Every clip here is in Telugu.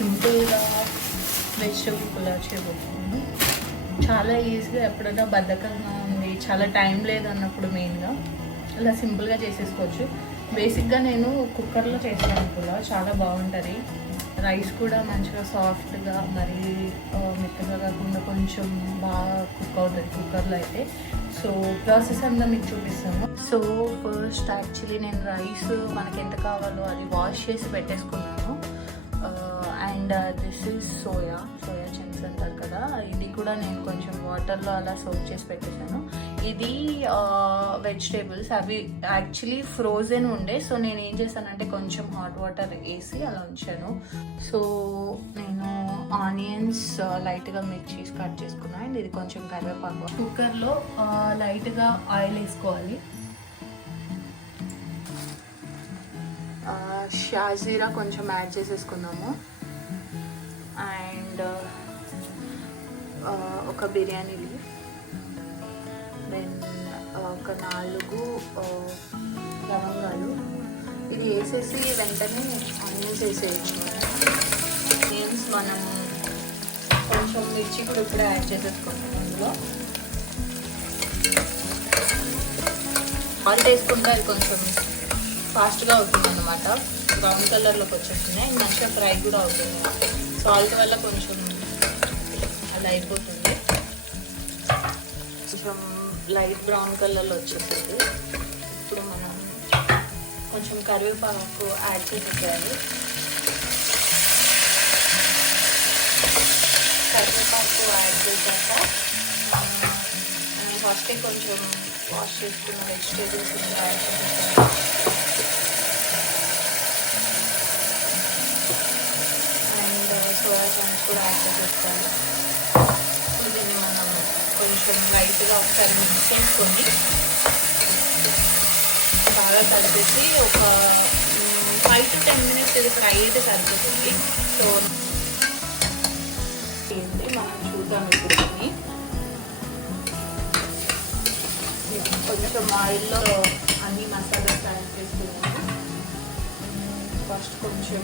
సింపుల్గా వెజిటబుల్ పులావ్ చేయబోతున్నాను. చాలా ఈజీగా, ఎప్పుడైనా బద్ధకంగా ఉంది, చాలా టైం లేదన్నప్పుడు మెయిన్గా ఇలా సింపుల్గా చేసేసుకోవచ్చు. బేసిక్గా నేను కుక్కర్లో చేస్తాను పులావ్, చాలా బాగుంటుంది. రైస్ కూడా మంచిగా సాఫ్ట్గా, మరీ మెత్తగా కాకుండా కొంచెం బాగా కుక్ అవుతుంది కుక్కర్లో అయితే. సో ప్రాసెస్ అంతా మీకు చూపిస్తాను. సో ఫస్ట్ యాక్చువల్లీ నేను రైస్ మనకి ఎంత కావాలో అది వాష్ చేసి పెట్టేసుకున్నాను. And this is soya chunks అంటారు కదా, ఇది కూడా నేను కొంచెం వాటర్లో అలా సోక్ చేసి పెట్టేశాను. ఇది వెజిటేబుల్స్, అవి యాక్చువల్లీ ఫ్రోజన్ ఉండే. సో నేను ఏం చేశానంటే కొంచెం హాట్ వాటర్ వేసి అలా ఉంచాను. సో నేను ఆనియన్స్, లైట్గా మిర్చీస్ కట్ చేసుకున్నాను. అండ్ ఇది కొంచెం కరివేపాకు. కుక్కర్లో లైట్గా ఆయిల్ వేసుకోవాలి. షాజీరా కొంచెం యాడ్ చేసేసుకున్నాము. అండ్ ఒక బిర్యానీ లీఫ్, దెన్ ఒక 4 లవంగాలు. ఇది వేసేసి వెంటనే ఆనియన్స్ వేసేయచ్చు. ఆనియన్స్ మనం కొంచెం మిర్చి కూడా ఇప్పుడే యాడ్ చేసేసుకుంటాం. అందులో సాల్ట్ వేసుకుంటే అది కొంచెం ఫాస్ట్గా అవుతుంది అన్నమాట. బ్రౌన్ కలర్లోకి వచ్చేస్తున్నాయి అండ్ మంచిగా ఫ్రై కూడా అవుతుంది. సాల్ట్ వల్ల కొంచెం అలా అయిపోతుంది. కొంచెం లైట్ బ్రౌన్ కలర్లో వచ్చేస్తుంది. ఇప్పుడు మనం కొంచెం కరివేపాకు యాడ్ చేసేయాలి. కరివేపాకు యాడ్ చేశాక ఫస్ట్ కొంచెం వాష్ చేసుకున్న వెజిటేబుల్స్ యాడ్ చేసేసాను. అండ్ సోయా చంక్స్ కూడా యాడ్ చేసేస్తాను. దీన్ని మనం కొంచెం లైట్గా ఒకసారి మిక్స్ చేసుకొని బాగా కలిపేసి ఒక 5 to 10 minutes ఇది ఫ్రై అయితే సరిపోతుంది. సో ఏంటి మనం చూద్దాం ఇప్పుడు. కొంచెం ఆయిల్లో అన్ని మసాలాస్ యాడ్ చేసుకున్నాము. ఫస్ట్ కొంచెం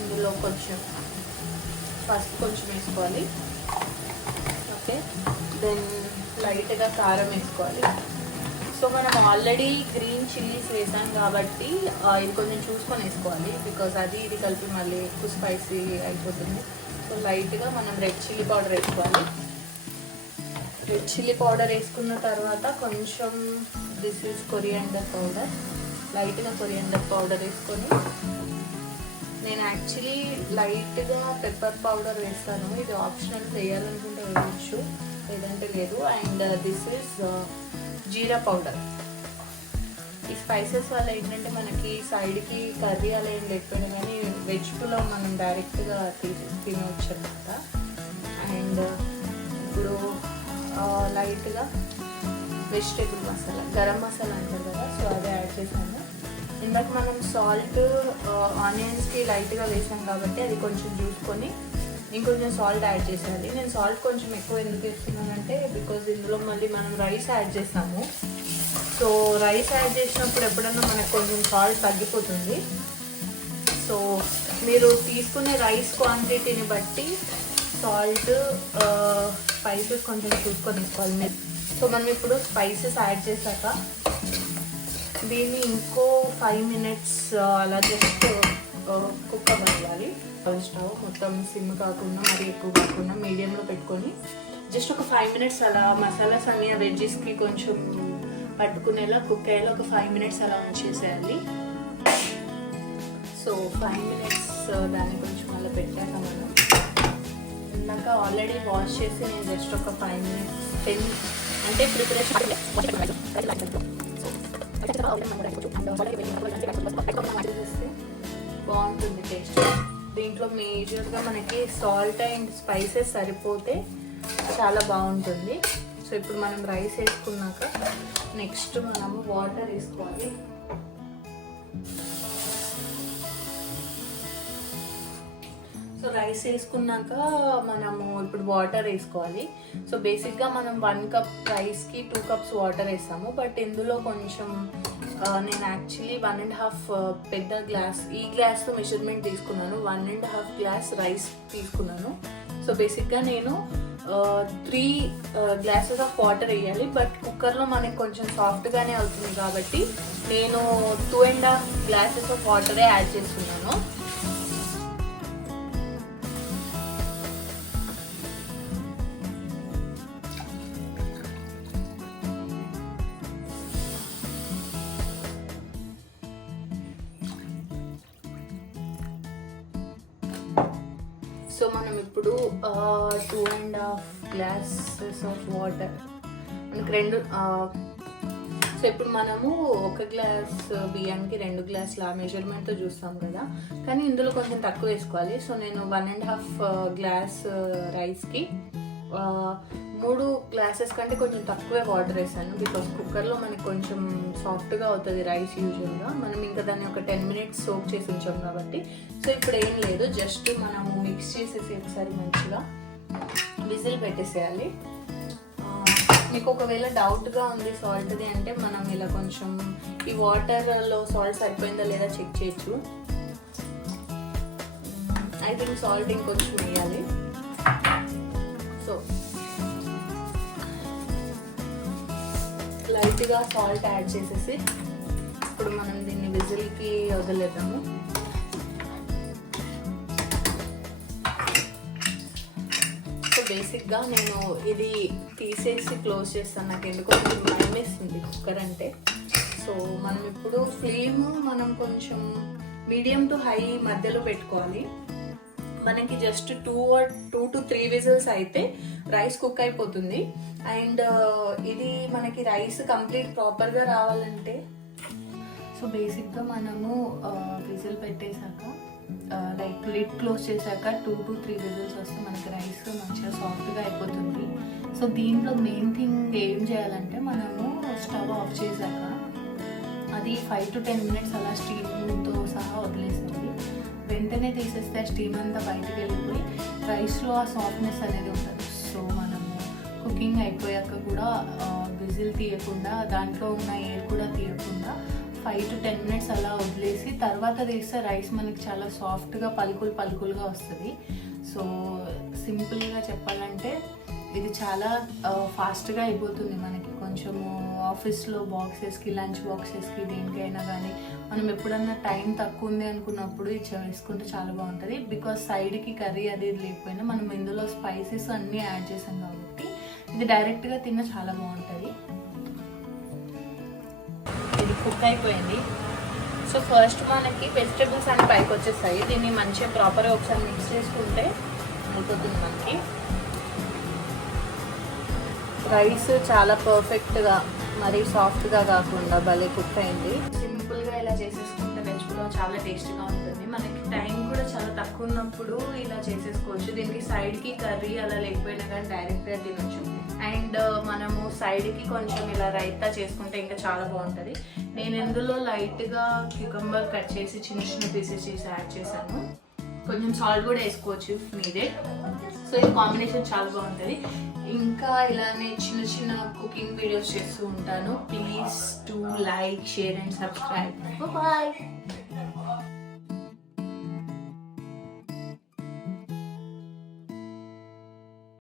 ఇందులో కొంచెం పసుపు కొంచెం వేసుకోవాలి. ఓకే, దెన్ లైట్గా కారం వేసుకోవాలి. సో మనం ఆల్రెడీ గ్రీన్ చిల్లీస్ వేసాం కాబట్టి ఇది కొంచెం చూసుకొని వేసుకోవాలి, బికాజ్ అది ఇది కలిపి మళ్ళీ ఎక్కువ స్పైసీ అయిపోతుంది. సో లైట్గా మనం రెడ్ చిల్లీ పౌడర్ వేసుకోవాలి. రెడ్ చిల్లీ పౌడర్ వేసుకున్న తర్వాత కొంచెం దిస్ ఈజ్ కొరియాండర్ పౌడర్, లైట్గా కొరియాండర్ పౌడర్ వేసుకొని, నేను యాక్చువల్లీ లైట్గా పెప్పర్ పౌడర్ వేస్తాను. ఇది ఆప్షనల్, వేయాలనుకుంటే వేయచ్చు, లేదంటే లేదు. And this is jeera powder. ఈ స్పైసెస్ వల్ల ఏంటంటే మనకి సైడ్కి కర్రీ అలా ఏం లేకపోయినా కానీ వెజ్ పులావ్ మనం డైరెక్ట్గా తినవచ్చు అనమాట. అండ్ ఇప్పుడు లైట్గా వెజిటేబుల్ మసాలా, గరం మసాలా అంటారు కదా, సో అదే యాడ్ చేసాను. ఇందాక మనం సాల్ట్ ఆనియన్స్కి లైట్గా వేసాం కాబట్టి అది కొంచెం చూసుకొని ఇంకొంచెం సాల్ట్ యాడ్ చేసేయాలి. నేను సాల్ట్ కొంచెం ఎక్కువ ఎందుకు వేస్తున్నానంటే బికాజ్ ఇందులో మళ్ళీ మనం రైస్ యాడ్ చేస్తాము. సో రైస్ యాడ్ చేసినప్పుడు ఎప్పుడన్నా మనకు కొంచెం సాల్ట్ తగ్గిపోతుంది. సో మీరు తీసుకునే రైస్ క్వాంటిటీని బట్టి సాల్ట్, స్పైసెస్ కొంచెం చూసుకొని తీసుకోవాలి. సో మనం ఇప్పుడు స్పైసెస్ యాడ్ చేశాక దీన్ని ఇంకో 5 minutes అలా జస్ట్ కుక్ అవ్వాలి. స్టవ్ మొత్తం సిమ్ కాకుండా మరి ఎక్కువ కాకుండా మీడియంలో పెట్టుకొని జస్ట్ ఒక 5 minutes అలా మసాలాస్ అన్ని ఆ వెజ్జెస్కి కొంచెం పట్టుకునేలా కుక్ అయ్యేలా ఒక 5 minutes అలా ఉంచేసేయాలి. సో 5 minutes దాన్ని కొంచెం అలా పెట్టాక మనం ఇందాక ఆల్రెడీ వాష్ చేసి నేను జస్ట్ ఒక 5 minutes 10 అంటే ప్రిపరేషన్ బాగుంటుంది టేస్ట్. దీంట్లో మేజర్గా మనకి సాల్ట్ అండ్ స్పైసెస్ సరిపోతే చాలా బాగుంటుంది. సో ఇప్పుడు మనం రైస్ వేసుకున్నాక నెక్స్ట్ మనము వాటర్ వేసుకోవాలి. సో రైస్ వేసుకున్నాక మనము ఇప్పుడు వాటర్ వేసుకోవాలి. సో బేసిక్గా మనం 1 cup రైస్కి 2 cups వాటర్ వేస్తాము, బట్ ఇందులో కొంచెం నేను యాక్చువల్లీ 1.5 పెద్ద గ్లాస్, ఈ గ్లాస్తో మెజర్మెంట్ తీసుకున్నాను. 1.5 గ్లాస్ రైస్ తీసుకున్నాను. సో బేసిక్గా నేను 3 గ్లాసెస్ ఆఫ్ వాటర్ వేయాలి. బట్ కుక్కర్లో మనకి కొంచెం సాఫ్ట్గానే అవుతుంది కాబట్టి నేను 2.5 గ్లాసెస్ ఆఫ్ వాటరే యాడ్ చేస్తున్నాను. సో మనం ఇప్పుడు 2.5 గ్లాసెస్ ఆఫ్ వాటర్, మనకి 2 సో ఇప్పుడు మనము 1 గ్లాస్ బియ్యానికి 2 గ్లాసుల మెజర్మెంట్తో చూస్తాం కదా, కానీ ఇందులో కొంచెం తక్కువ వేసుకోవాలి. సో నేను 1.5 గ్లాస్ రైస్కి 3 గ్లాసెస్ కంటే కొంచెం తక్కువే వాటర్ వేసాను. బికాస్ కుక్కర్లో మనకి కొంచెం సాఫ్ట్గా అవుతుంది రైస్ యూజువల్గా. మనం ఇంకా దాన్ని ఒక 10 మినిట్స్ సోక్ చేసి ఉంచాం కాబట్టి. సో ఇప్పుడు ఏం లేదు, జస్ట్ మనము మిక్స్ చేసేసి ఒకసారి మంచిగా విజిల్ పెట్టేసేయాలి. మీకు ఒకవేళ డౌట్గా ఉంది సాల్ట్ది అంటే మనం ఇలా కొంచెం ఈ వాటర్లో సాల్ట్ సరిపోయిందా లేదా చెక్ చేయొచ్చు. ఐ థింక్ సాల్ట్ ఇంకొంచెం వేయాలి. సో లైట్గా సాల్ట్ యాడ్ చేసేసి ఇప్పుడు మనం దీన్ని విజిల్కి వదిలేద్దాము. సో బేసిక్గా నేను ఇది తీసేసి క్లోజ్ చేస్తాను, నాకు ఎందుకో భయం వేస్తుంది కుక్కర్ అంటే. సో మనం ఇప్పుడు ఫ్లేమ్ మనం కొంచెం మీడియం టు హై మధ్యలో పెట్టుకోవాలి. మనకి జస్ట్ 2 to 3 విజిల్స్ అయితే రైస్ కుక్ అయిపోతుంది. అండ్ ఇది మనకి రైస్ కంప్లీట్ ప్రాపర్గా రావాలంటే, సో బేసిక్గా మనము విజిల్ పెట్టేశాక లైక్ లిడ్ క్లోజ్ చేశాక 2 to 3 విజిల్స్ వస్తే మనకి రైస్ మంచిగా సాఫ్ట్గా అయిపోతుంది. సో దీంట్లో మెయిన్ థింగ్ ఏం చేయాలంటే మనము స్టవ్ ఆఫ్ చేశాక అది 5 to 10 మినిట్స్ అలా స్టీమ్తో సహా వదిలేసింది. వెంటనే తీసేస్తే ఆ స్టీమ్ అంతా బయటకు వెళ్ళిపోయి రైస్లో ఆ సాఫ్ట్నెస్ అనేది ఉంటుంది. సో మనము కుకింగ్ అయిపోయాక కూడా విజిల్ తీయకుండా, దాంట్లో ఉన్న ఎయిర్ కూడా తీయకుండా 5 to 10 మినిట్స్ అలా వదిలేసి తర్వాత తీస్తే రైస్ మనకి చాలా సాఫ్ట్గా పలుకులుగా వస్తుంది. సో సింపుల్గా చెప్పాలంటే ఇది చాలా ఫాస్ట్గా అయిపోతుంది. మనకి కొంచెము ఆఫీస్లో బాక్సెస్కి, లంచ్ బాక్సెస్కి, దేనికైనా కానీ మనం ఎప్పుడన్నా టైం తక్కువ ఉంది అనుకున్నప్పుడు ఇది వేసుకుంటే చాలా బాగుంటుంది. బికాస్ సైడ్కి కర్రీ అది లేకపోయినా మనం ఇందులో స్పైసెస్ అన్నీ యాడ్ చేసాం కాబట్టి ఇది డైరెక్ట్గా తిన్న చాలా బాగుంటుంది. ఇది కుక్ అయిపోయింది. సో ఫస్ట్ మనకి వెజిటేబుల్స్ అన్ని పైకి వచ్చేస్తాయి. దీన్ని మంచిగా ప్రాపర్గా ఒకసారి మిక్స్ చేసుకుంటే అయిపోతుంది. మనకి రైస్ చాలా పర్ఫెక్ట్గా, మరీ సాఫ్ట్గా కాకుండా భలే కుక్ అయింది. సింపుల్గా ఇలా చేసేసుకుంటే వెజ్ పులావ్ చాలా టేస్టీగా ఉంటుంది. మనకి టైం కూడా చాలా తక్కువ ఉన్నప్పుడు ఇలా చేసేసుకోవచ్చు. దీనికి సైడ్కి కర్రీ అలా లేకపోయినా కానీ డైరెక్ట్గా తినొచ్చు. అండ్ మనము సైడ్కి కొంచెం ఇలా రైతా చేసుకుంటే ఇంకా చాలా బాగుంటుంది. నేను ఇందులో లైట్గా క్యూకంబర్ కట్ చేసి చిన్న పీసెస్ చేసి యాడ్ చేశాను. కొంచెం సాల్ట్ కూడా వేసుకోవచ్చు నీడే. సో ఈ కాంబినేషన్ చాలా బాగుంటుంది. ఇంకా ఇలానే చిన్న కుకింగ్ వీడియోస్ చేస్తూ ఉంటాను. Please do like, share and subscribe. Bye.